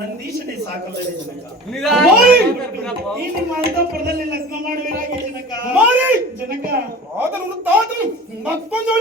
ನಂದೀಶನೇ ಸಾಕಲ್ಲದೆ ಜನಕ. ಈ ನಿಮ್ಮ ಅಂತಃಪುರದಲ್ಲಿ ಲಗ್ನ ಮಾಡುವಿರಾಗಿ ಜನಕ. ಜನಕ ಆದರೂ ತಾತನು ಮತ್ತೊಂದು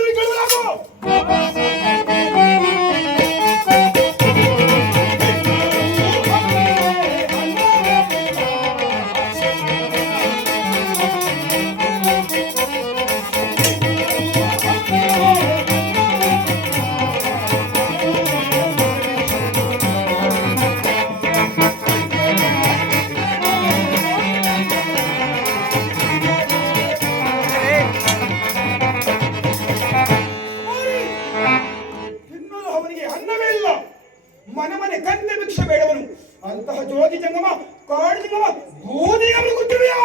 ಮನೆ ಮನೆ ಕನ್ನೆ ಭಿಕ್ಷೆ ಬೇಡವನು ಅಂತಹ ಜೋಗಿ ಜಂಗಮ ಕಾಡು ಜಂಗಮ ಬೂದಿ ಅವರು ಗೊತ್ತಿವೆಯೋ?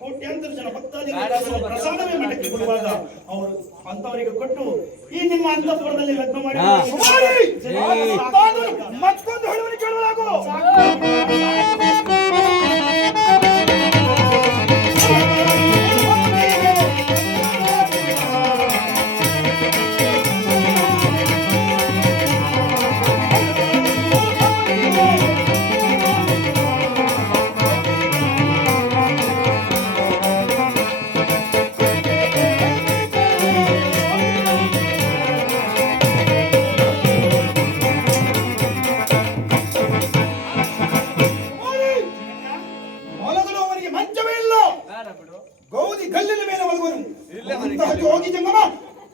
ಕೋಟ್ಯಾಂತರ ಜನ ಭಕ್ತಾದಿಗಳು ಪ್ರಸಾದವೇ ಮಠಕ್ಕೆ ಕೊಡುವಾಗ ಅವರು ಅಂತವರಿಗೆ ಕೊಟ್ಟು ಈ ನಿಮ್ಮ ಅಂತಃಪುರದಲ್ಲಿ ಲಗ್ನ ಮಾಡಿ ಮತ್ತೊಂದು ಹೇಳುವನು ಕೇಳಲಾಗು. ಗೌದಿ ಗಲ್ಲಿನ ಮೇಲೆ ಮಲಗುವನು ಅಂತಹ ಜೋಗಿ ಜಂಗಮ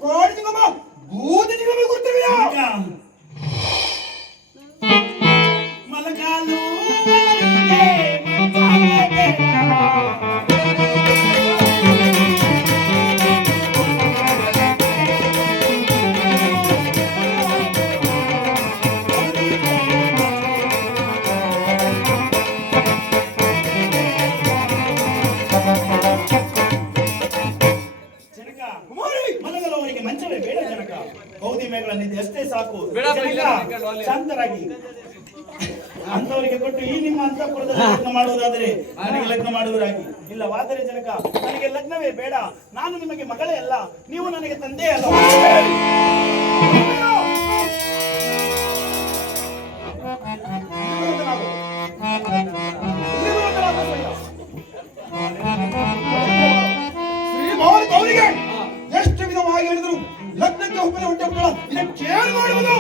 ಕಾಡು ಜಂಗಮ ಬೂದಿ ಜಂಗಮ ಗೊತ್ತಿವೆಯಾ? ಮಲಗಾಲು ಮಲಗಲವರಿಗೆ ಮಂಚವೇ ಬೇಡ ಜನಕ. ಗೌದಿ ಮೇಗಳನ್ನಿದೆ ಅಷ್ಟೇ ಸಾಕು. ಶಾಂತರಾಗಿ ಅಂತವರಿಗೆ ಕೊಟ್ಟು ಈ ನಿಮ್ಮ ಅಂತಃಪುರದಲ್ಲಿ ಲಗ್ನ ಮಾಡುವುದಾದರೆ ನನಗೆ ಲಗ್ನ ಮಾಡುವುದಾಗಿ, ಇಲ್ಲವಾದರೆ ಜನಕ ನನಗೆ ಲಗ್ನವೇ ಬೇಡ. ನಾನು ನಿಮಗೆ ಮಗಳೇ ಅಲ್ಲ, ನೀವು ನನಗೆ ತಂದೆ ಅಲ್ಲ. ಎಷ್ಟು ವಿಧವಾಗಿ ಹೇಳಿದ್ರು ಲಗ್ನಕ್ಕೆ ಒಪ್ಪದೆ ಹೊಟ್ಟೆ ಮಕ್ಕಳ ಇದಕ್ಕೇನು ಮಾಡುವುದು?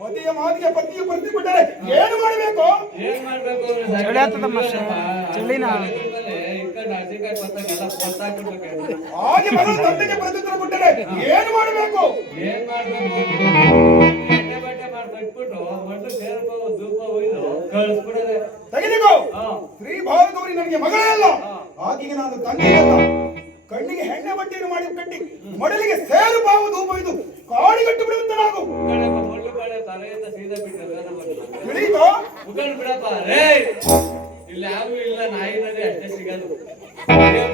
ಪತಿಯ ಮಾತಿಗೆ ಪತಿಯು ಪ್ರತಿ ಕೊಟ್ಟರೆ ಏನು ಮಾಡಬೇಕು? ಹಾಗೆ ಮಗಳು ತಂದೆಗೆ ಪ್ರತ್ಯುತ್ತರ ಕೊಟ್ಟರೆ ಏನು ಮಾಡಬೇಕು? ತೆಗೆದುಕೋ. ಶ್ರೀ ಭಾರತವರಿ ನನಗೆ ಮಗಳೇ ಅಲ್ಲ, ಆಕೆಗೆ ನಾನು ತಂದೆ ಅಲ್ಲ. ಕಣ್ಣಿಗೆ ಹೆಣ್ಣೆ ಬಟ್ಟೆಯನ್ನು ಮಾಡಿ ಕಟ್ಟಿ ಮಡಲಿಗೆ ಸೇರು ಬಾವು ಧೂಪ ಇದು ಕಾಡಿಗಟ್ಟು ಬಿಡುವಂತ ನಾವು ಇಲ್ಲ ಯಾರು ಇಲ್ಲ ನಾಯಿ ನದಿ ಅಷ್ಟೇ ಸಿಗದು.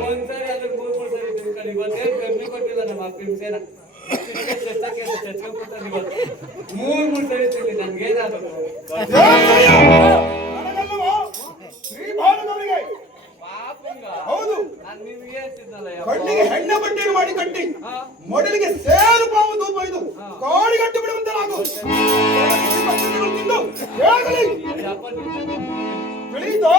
ಒಂದ್ಸರಿ ಅದ್ರ ಮೂರ್ ಸರಿ ತಿಳ್ಕೊಂಡು ಇವತ್ತೇನು ಕಮ್ಮಿ ಕೊಟ್ಟಿಲ್ಲ ನಮ್ಮ ಹಿಂಸೆನ ಮೂರ್ ಸರಿ ತಿಳಿ ನನ್ಗೇನಾಗಬೇಕು? ಹೌದು, ಕಣ್ಣಿಗೆ ಹೆಣ್ಣೆ ಬಟ್ಟೆಯನ್ನು ಮಾಡಿ ಕಟ್ಟಿ ಮೊಡಲಿಗೆ ಸೇರು ಬಾವು ಧೂಪ ಇದು ಕಾಡಿಗಟ್ಟು ಬಿಡುವಂತ ನಾವು ಬೆಳೀತು.